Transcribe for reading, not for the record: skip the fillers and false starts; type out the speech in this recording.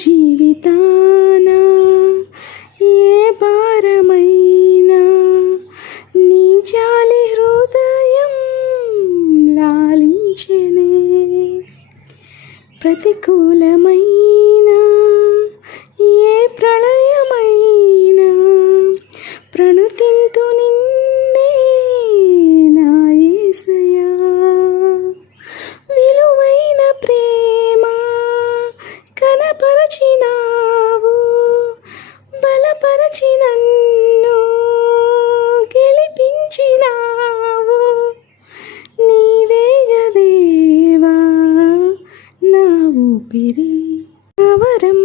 జీవితాన ఏ భారమైనా నీ జాలి హృదయం లాలించెనే. ప్రతికూలమైన ఏ ప్రళయమైనా ప్రణుతింతు నిన్నే నా యేసయ్యా. విలువైన ప్రేమ కనపరచినావు, బలపరచి నన్ను గెలిపించినావు. నీవేగ దేవా నా ఊపిరి, నా వరం